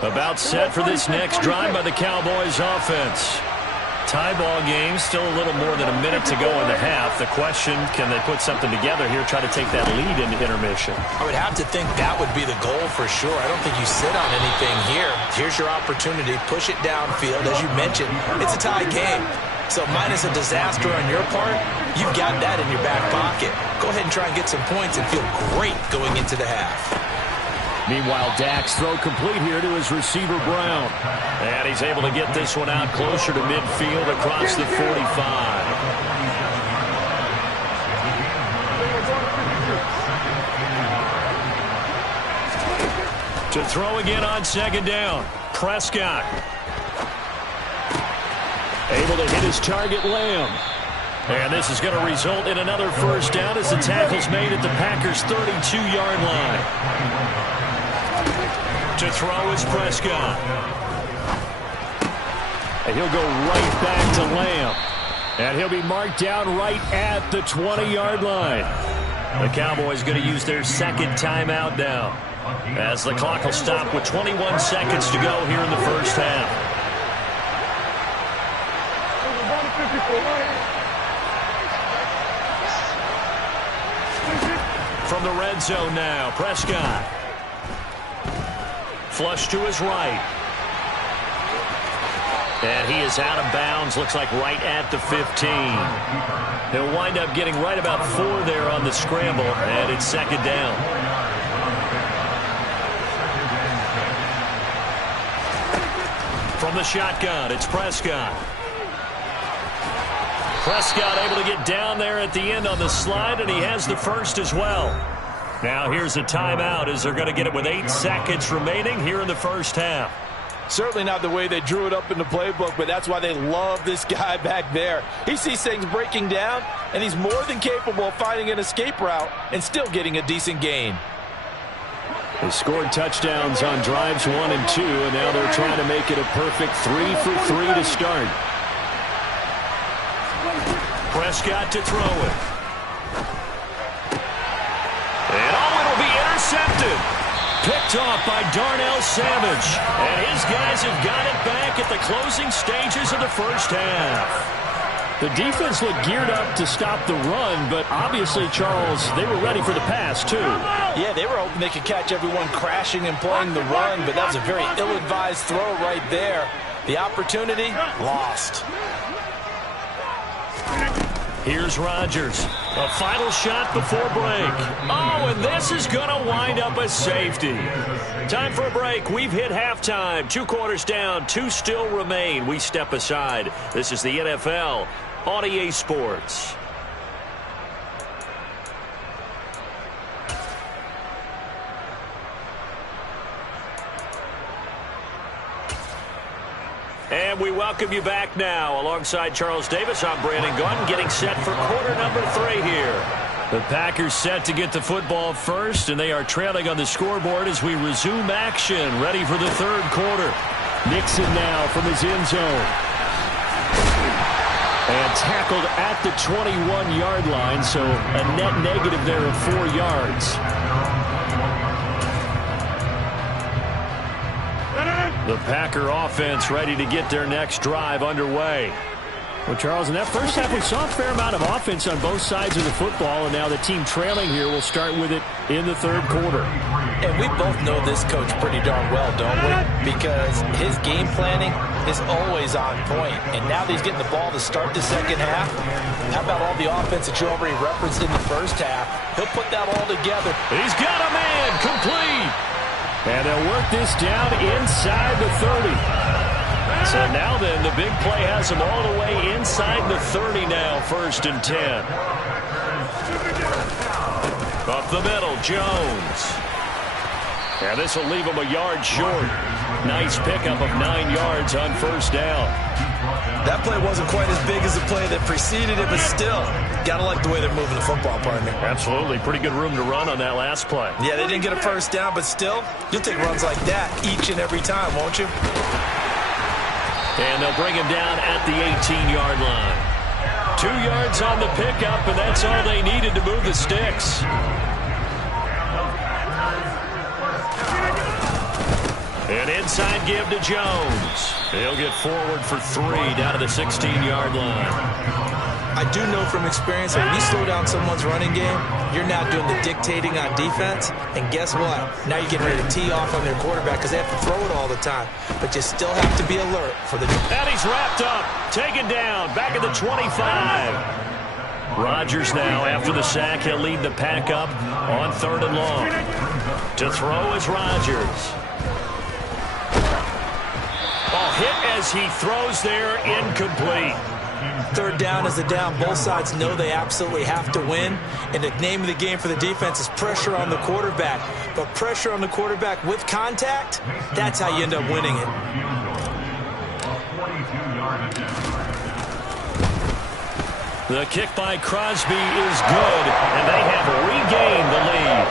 About set for this next drive by the Cowboys offense. Tie ball game, still a little more than a minute to go in the half. The question, can they put something together here, try to take that lead into intermission? I would have to think that would be the goal for sure. I don't think you sit on anything here. Here's your opportunity. Push it downfield. As you mentioned, it's a tie game. So minus a disaster on your part, you've got that in your back pocket. Go ahead and try and get some points and feel great going into the half. Meanwhile, Dak's throw complete here to his receiver, Brown. And he's able to get this one out closer to midfield across the 45. To throw again on second down. Prescott. Able to hit his target, Lamb. And this is going to result in another first down as the tackle's made at the Packers' 32-yard line. To throw is Prescott. And he'll go right back to Lamb. And he'll be marked down right at the 20-yard line. The Cowboys going to use their second timeout now, as the clock will stop with 21 seconds to go here in the first half. From the red zone now, Prescott. Flush to his right. And he is out of bounds, looks like right at the 15. He'll wind up getting right about 4 there on the scramble, and it's second down. From the shotgun, it's Prescott. Prescott able to get down there at the end on the slide, and he has the first as well. Now here's a timeout as they're going to get it with 8 seconds remaining here in the first half. Certainly not the way they drew it up in the playbook, but that's why they love this guy back there. He sees things breaking down, and he's more than capable of finding an escape route and still getting a decent gain. They scored touchdowns on drives 1 and 2, and now they're trying to make it a perfect 3 for 3 to start. Prescott to throw it. And it'll be intercepted. Picked off by Darnell Savage. And his guys have got it back at the closing stages of the first half. The defense looked geared up to stop the run, but obviously, Charles, they were ready for the pass, too. Yeah, they were hoping they could catch everyone crashing and playing the run, but that was a very ill-advised throw right there. The opportunity, lost. Here's Rodgers. A final shot before break. Oh, and this is going to wind up a safety. Time for a break. We've hit halftime. 2 quarters down. 2 still remain. We step aside. This is the NFL on EA Sports. And we welcome you back now. Alongside Charles Davis, I'm Brandon Gaudin, getting set for quarter number 3 here. The Packers set to get the football first, and they are trailing on the scoreboard as we resume action, ready for the third quarter. Nixon now from his end zone. And tackled at the 21-yard line, so a net negative there of 4 yards. The Packer offense ready to get their next drive underway. Well, Charles, in that first half, we saw a fair amount of offense on both sides of the football, and now the team trailing here will start with it in the third quarter. And we both know this coach pretty darn well, don't we? Because his game planning is always on point. And now that he's getting the ball to start the second half, how about all the offense that you already referenced in the first half? He'll put that all together. He's got a man complete. And they'll work this down inside the 30. So now then, the big play has them all the way inside the 30 now, 1st and 10. Up the middle, Jones. And this will leave him a yard short. Nice pickup of 9 yards on first down. That play wasn't quite as big as the play that preceded it, but still, got to like the way they're moving the football, partner. Absolutely. Pretty good room to run on that last play. Yeah, they didn't get a first down, but still, you'll take runs like that each and every time, won't you? And they'll bring him down at the 18-yard line. 2 yards on the pickup, and that's all they needed to move the sticks. An inside give to Jones. He'll get forward for 3 down to the 16-yard line. I do know from experience that when you slow down someone's running game, you're now doing the dictating on defense. And guess what? Now you're getting ready to tee off on their quarterback because they have to throw it all the time. But you still have to be alert for the... And he's wrapped up, taken down, back at the 25. Rodgers now, after the sack, he'll lead the pack up on 3rd and long. To throw is Rodgers. Ball hit as he throws there, incomplete. 3rd down is the down. Both sides know they absolutely have to win. And the name of the game for the defense is pressure on the quarterback. But pressure on the quarterback with contact, that's how you end up winning it. The kick by Crosby is good, and they have regained the lead.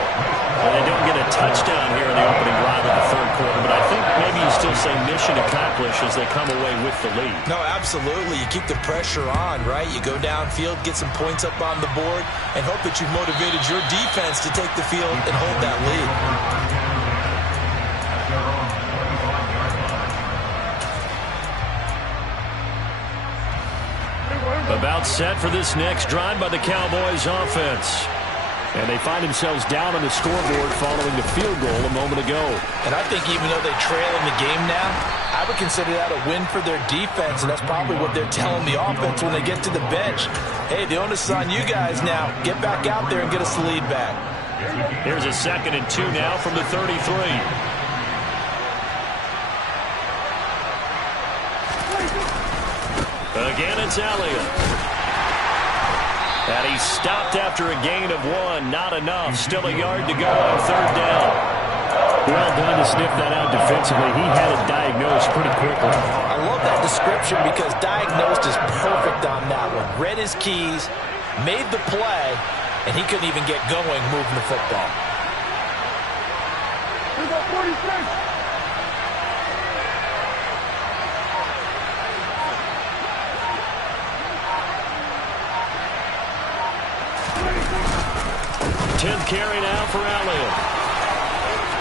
Well, they don't get a touchdown here in the opening drive of the 3rd quarter, but I think maybe you still say mission accomplished as they come away with the lead. No, absolutely. You keep the pressure on, right? You go downfield, get some points up on the board, and hope that you've motivated your defense to take the field and hold that lead. About set for this next drive by the Cowboys offense. And they find themselves down on the scoreboard following the field goal a moment ago. And I think even though they trail in the game now, I would consider that a win for their defense, and that's probably what they're telling the offense when they get to the bench. Hey, the onus is on you guys now. Get back out there and get us the lead back. Here's a 2nd and 2 now from the 33. Again, it's Elliott. And he stopped after a gain of 1. Not enough. Still a yard to go on 3rd down. Well done to sniff that out defensively. He had it diagnosed pretty quickly. I love that description because diagnosed is perfect on that one. Read his keys, made the play, and he couldn't even get going moving the football. Here's our 46. Carry now for Elliott.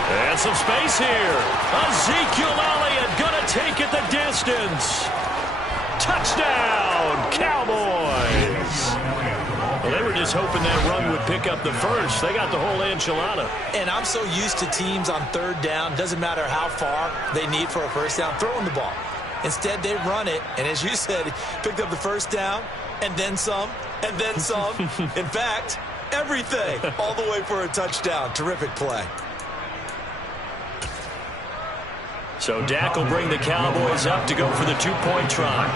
And some space here. Ezekiel Elliott going to take it the distance. Touchdown, Cowboys. Well, they were just hoping that run would pick up the first. They got the whole enchilada. And I'm so used to teams on 3rd down, doesn't matter how far they need for a first down, throwing the ball. Instead, they run it, and as you said, picked up the first down, and then some, and then some. In fact, everything, all the way for a touchdown. Terrific play. So Dak will bring the Cowboys up to go for the 2-point try.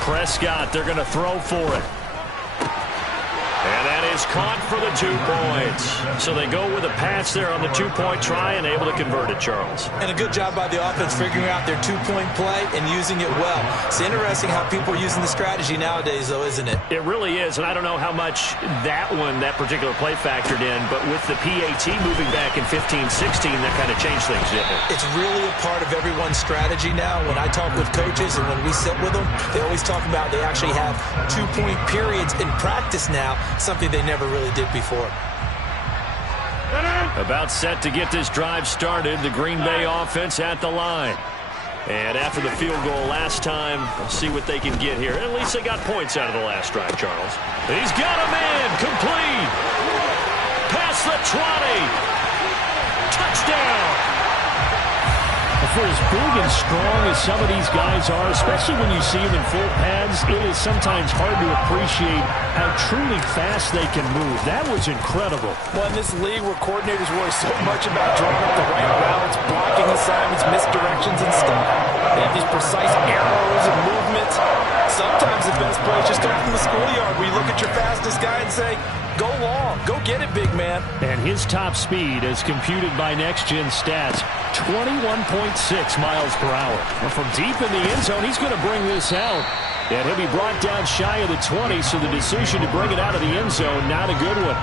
Prescott, they're going to throw for it. And that is caught for the 2 points. So they go with a pass there on the 2-point try and able to convert it, Charles. And a good job by the offense figuring out their 2-point play and using it well. It's interesting how people are using the strategy nowadays, though, isn't it? It really is, and I don't know how much that particular play factored in, but with the PAT moving back in 15-16, that kind of changed things, didn't it? It's really a part of everyone's strategy now. When I talk with coaches and when we sit with them, they always talk about they actually have 2-point periods in practice now, something they never really did before. About set to get this drive started, the Green Bay offense at the line. And after the field goal last time, we'll see what they can get here. At least they got points out of the last drive, Charles. He's got a man, complete. Past the 20. Touchdown. For as big and strong as some of these guys are, especially when you see them in full pads, it is sometimes hard to appreciate how truly fast they can move. That was incredible. Well, in this league where coordinators worry so much about drawing up the right routes, blocking assignments, misdirections, and stuff, they have these precise arrows and movements. Sometimes the best play is just start from the schoolyard where you look at your fastest guy and say, go long, go get it, big man. And his top speed, as computed by Next Gen Stats, 21.6 miles per hour. And from deep in the end zone, he's going to bring this out. And he'll be brought down shy of the 20, so the decision to bring it out of the end zone, not a good one.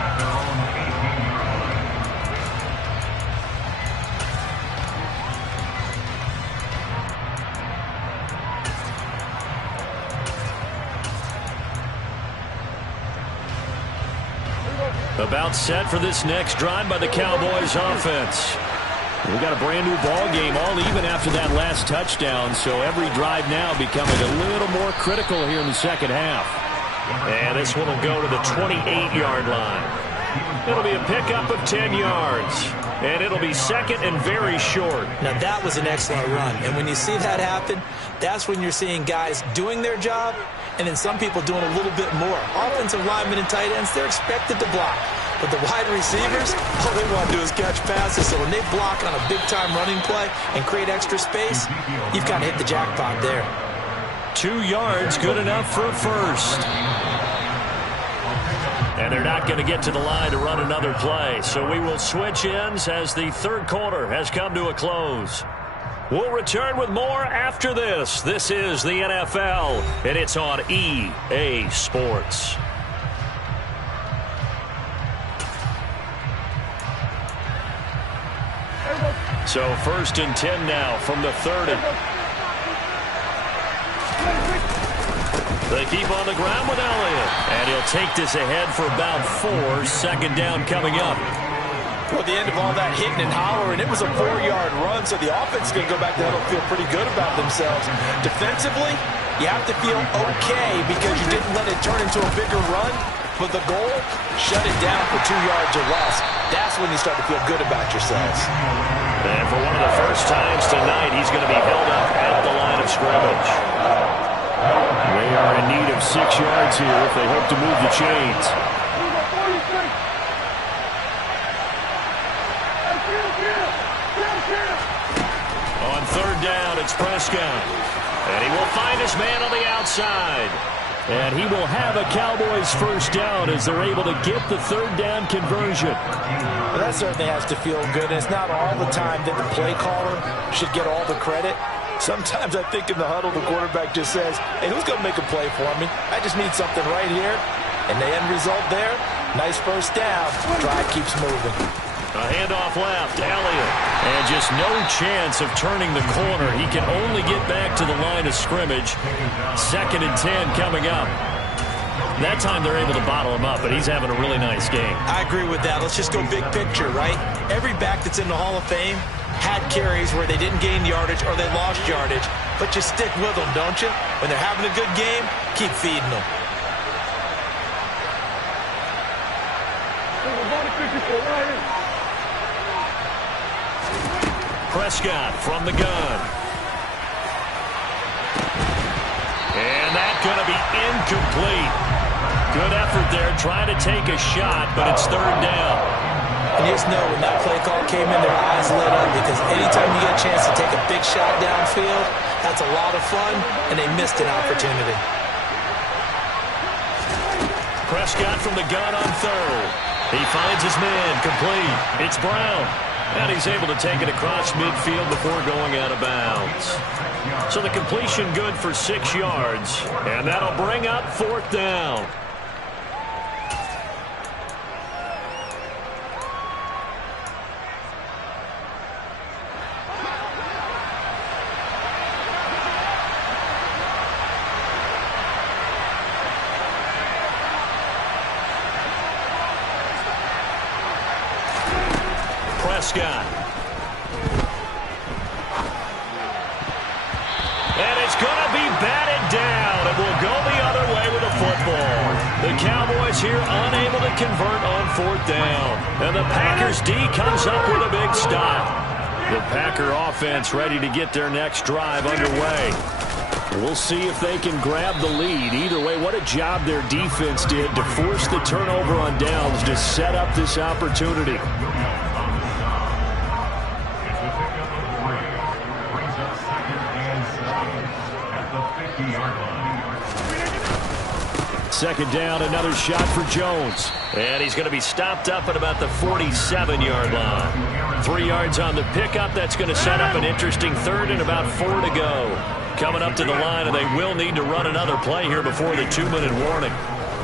About set for this next drive by the Cowboys offense. We got a brand new ball game, all even after that last touchdown, so every drive now becoming a little more critical here in the second half. And this one will go to the 28-yard line. It'll be a pickup of 10 yards. And it'll be second and very short. Now that was an excellent run. And when you see that happen, that's when you're seeing guys doing their job and then some people doing a little bit more. Offensive linemen and tight ends, they're expected to block. But the wide receivers, all they want to do is catch passes. So when they block on a big-time running play and create extra space, you've kind of hit the jackpot there. 2 yards, good enough for a first. And they're not going to get to the line to run another play. So we will switch ends as the third quarter has come to a close. We'll return with more after this. This is the NFL, and it's on EA Sports. So 1st and 10 now from the 30. They keep on the ground with Elliott. And he'll take this ahead for about 4. Second down coming up. Well, at the end of all that hitting and hollering, it was a 4-yard run, so the offense is going to go back there and feel pretty good about themselves. Defensively, you have to feel okay because you didn't let it turn into a bigger run. But the goal, shut it down for 2 yards or less. That's when you start to feel good about yourselves. And for one of the first times tonight, he's going to be held up at the line of scrimmage. They are in need of 6 yards here if they hope to move the chains. On third down, it's Prescott. And he will find his man on the outside. And he will have a Cowboys first down as they're able to get the third down conversion. Well, that certainly has to feel good. And it's not all the time that the play caller should get all the credit. Sometimes I think in the huddle, the quarterback just says, hey, who's going to make a play for me? I just need something right here. And the end result there, nice first down. Drive keeps moving. A handoff left, Elliott. And just no chance of turning the corner. He can only get back to the line of scrimmage. 2nd and 10 coming up. That time they're able to bottle him up, but he's having a really nice game. I agree with that. Let's just go big picture, right? Every back that's in the Hall of Fame had carries where they didn't gain yardage or they lost yardage. But you stick with them, don't you? When they're having a good game, keep feeding them. Prescott from the gun. And that's going to be incomplete. Good effort there, trying to take a shot, but it's third down. And you just know when that play call came in, their eyes lit up because anytime you get a chance to take a big shot downfield, that's a lot of fun, and they missed an opportunity. Prescott from the gun on third. He finds his man, complete. It's Brown. And he's able to take it across midfield before going out of bounds. So the completion good for 6 yards. And that'll bring up 4th down. Prescott. And it's going to be batted down. It will go the other way with a football. The Cowboys here unable to convert on 4th down. And the Packers D comes up with a big stop. The Packer offense ready to get their next drive underway. We'll see if they can grab the lead. Either way, what a job their defense did to force the turnover on downs to set up this opportunity. Second down, another shot for Jones. And he's going to be stopped up at about the 47-yard line. 3 yards on the pickup. That's going to set up an interesting third and about 4 to go. Coming up to the line, and they will need to run another play here before the 2-minute warning.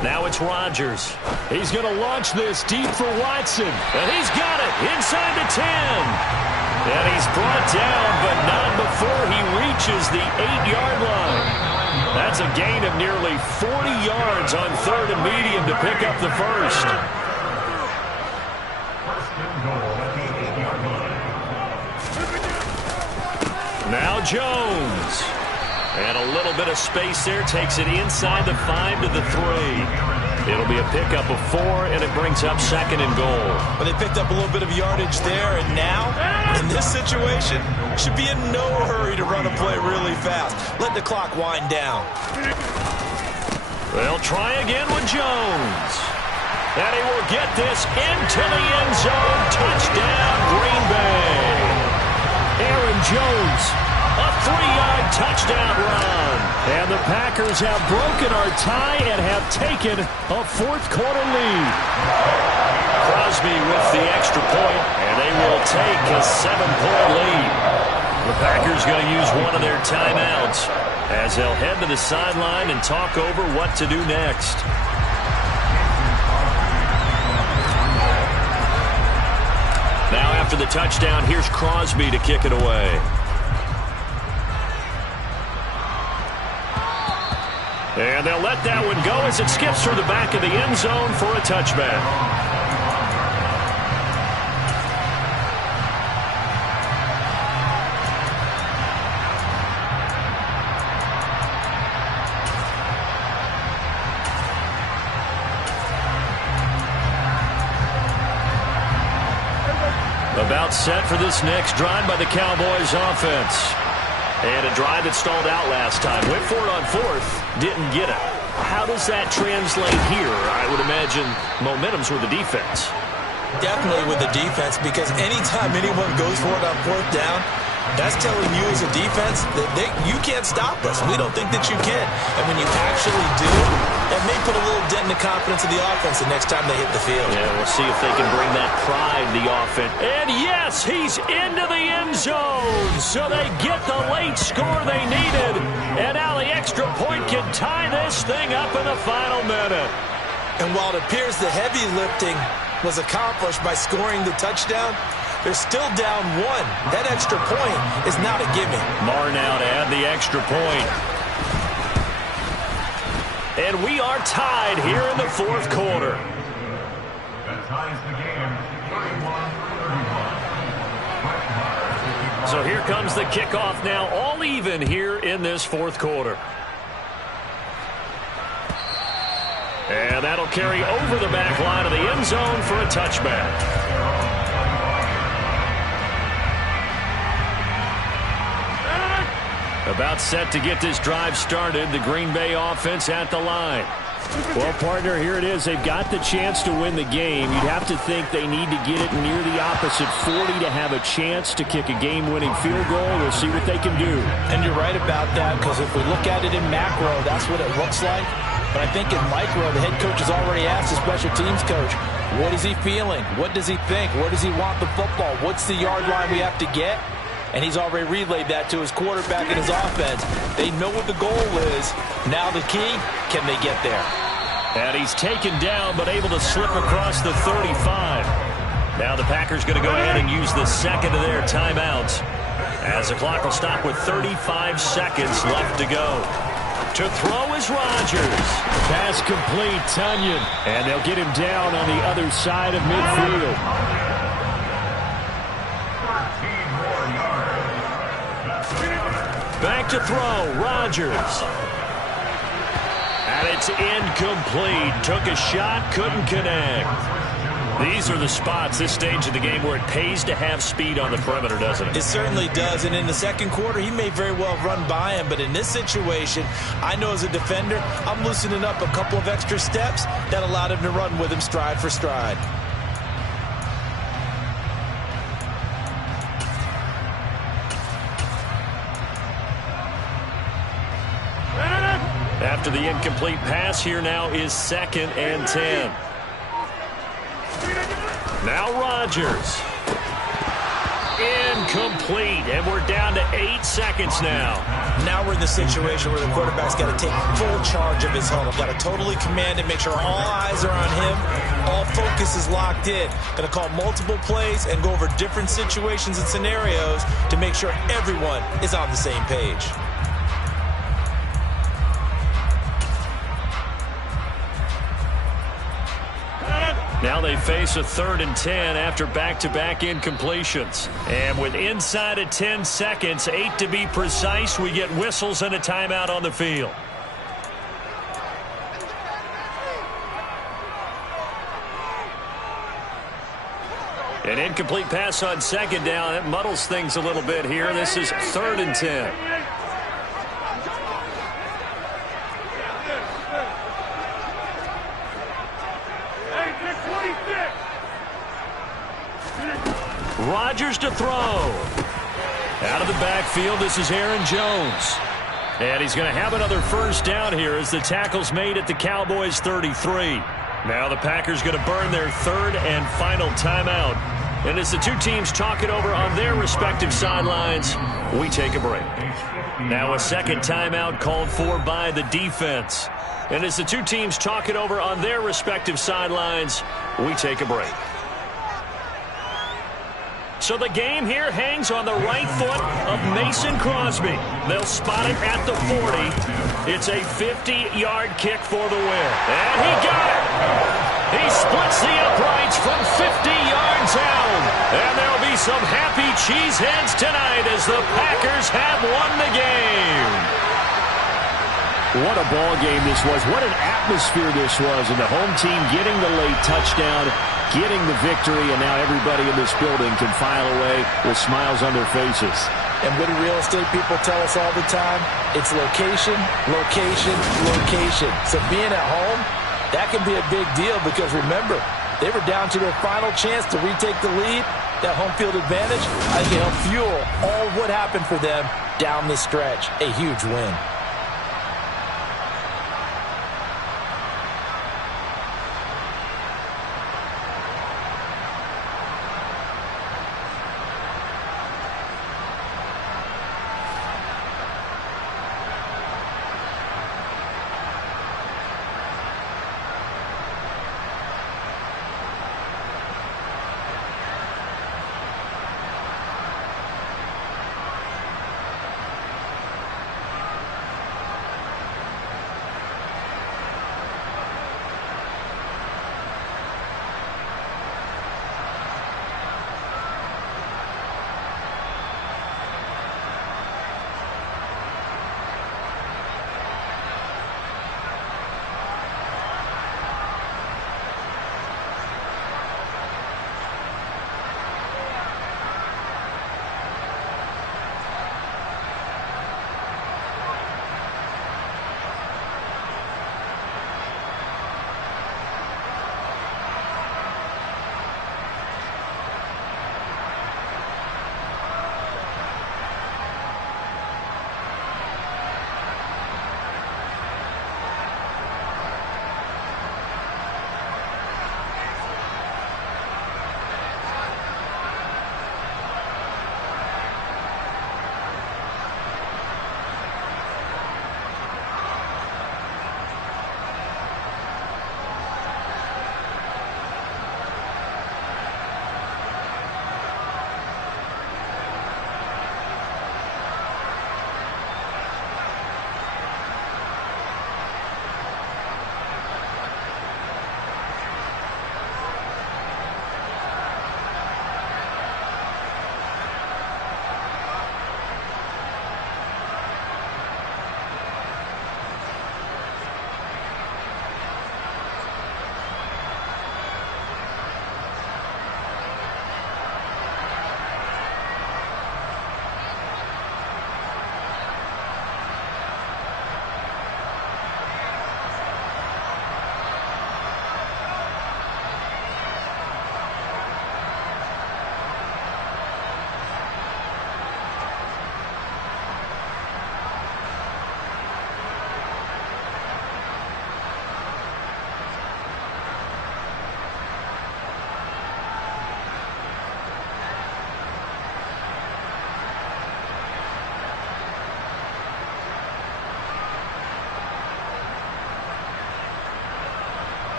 Now it's Rodgers. He's going to launch this deep for Watson. And he's got it inside the 10. And he's brought down, but not before he reaches the 8-yard line. That's a gain of nearly 40 yards on 3rd and medium to pick up the first. Now Jones. And a little bit of space there. Takes it inside the 5 to the 3. It'll be a pickup of 4, and it brings up 2nd and goal. Well, they picked up a little bit of yardage there, and now, in this situation, should be in no hurry to run a play really fast. Let the clock wind down. They'll try again with Jones. And he will get this into the end zone. Touchdown, Green Bay. Aaron Jones, a 3-yard touchdown run. and the Packers have broken our tie and have taken a fourth-quarter lead. Crosby with the extra point, and they will take a 7-point lead. The Packers going to use one of their timeouts as they'll head to the sideline and talk over what to do next. Now after the touchdown, here's Crosby to kick it away. And they'll let that one go as it skips through the back of the end zone for a touchback. About set for this next drive by the Cowboys offense. And a drive that stalled out last time. Went for it on fourth, didn't get it. How does that translate here? I would imagine momentum's with the defense. Definitely with the defense, because anytime anyone goes for it on fourth down, that's telling you as a defense that you can't stop us. We don't think that you can. And when you actually do, it may put a little dent in the confidence of the offense the next time they hit the field. Yeah, we'll see if they can bring that pride, the offense. And yes, he's into the end zone. So they get the late score they needed. And now the extra point can tie this thing up in the final minute. And while it appears the heavy lifting was accomplished by scoring the touchdown, they're still down one. That extra point is not a gimme. Marr now to add the extra point. And we are tied here in the fourth quarter. That ties the game, 31-31. So here comes the kickoff now, all even here in this fourth quarter. And that'll carry over the back line of the end zone for a touchback. About set to get this drive started. The Green Bay offense at the line. Well, partner, here it is. They've got the chance to win the game. You'd have to think they need to get it near the opposite 40 to have a chance to kick a game-winning field goal. We'll see what they can do. And you're right about that, because if we look at it in macro, that's what it looks like. But I think in micro, the head coach has already asked the special teams coach, what is he feeling? What does he think? Where does he want the football? What's the yard line we have to get? And he's already relayed that to his quarterback and his offense. They know what the goal is. Now the key, can they get there? And he's taken down but able to slip across the 35. Now the Packers going to go ahead and use the second of their timeouts, as the clock will stop with 35 seconds left to go. To throw is Rodgers. Pass complete, Tunyon. And they'll get him down on the other side of midfield. Back to throw, Rodgers. And it's incomplete. Took a shot, couldn't connect. These are the spots, this stage of the game, where it pays to have speed on the perimeter, doesn't it? It certainly does, and in the second quarter, he may very well run by him, but in this situation, I know as a defender, I'm loosening up a couple of extra steps that allowed him to run with him stride for stride. After the incomplete pass, here now is 2nd and 10. Now Rodgers. Incomplete, and we're down to 8 seconds now. Now we're in the situation where the quarterback's got to take full charge of his huddle. Got to totally command and make sure all eyes are on him. All focus is locked in. Got to call multiple plays and go over different situations and scenarios to make sure everyone is on the same page. Now they face a 3rd and 10 after back-to-back incompletions. And with inside of 10 seconds, 8 to be precise, we get whistles and a timeout on the field. An incomplete pass on 2nd down. It muddles things a little bit here. This is 3rd and 10. Rodgers to throw. Out of the backfield, this is Aaron Jones. And he's going to have another first down here as the tackle's made at the Cowboys 33. Now the Packers going to burn their 3rd and final timeout. And as the two teams talk it over on their respective sidelines, we take a break. Now a 2nd timeout called for by the defense. And as the two teams talk it over on their respective sidelines, we take a break. So the game here hangs on the right foot of Mason Crosby. They'll spot it at the 40. It's a 50-yard kick for the win. And he got it! He splits the uprights from 50 yards out. And there'll be some happy cheeseheads tonight as the Packers have won the game. What a ball game this was. What an atmosphere this was. And the home team getting the late touchdown, getting the victory, and now everybody in this building can file away with smiles on their faces. And what do real estate people tell us all the time? It's location, location, location. So being at home, that can be a big deal because remember, they were down to their final chance to retake the lead. That home field advantage, I think, helped fuel all of what happened for them down the stretch. A huge win.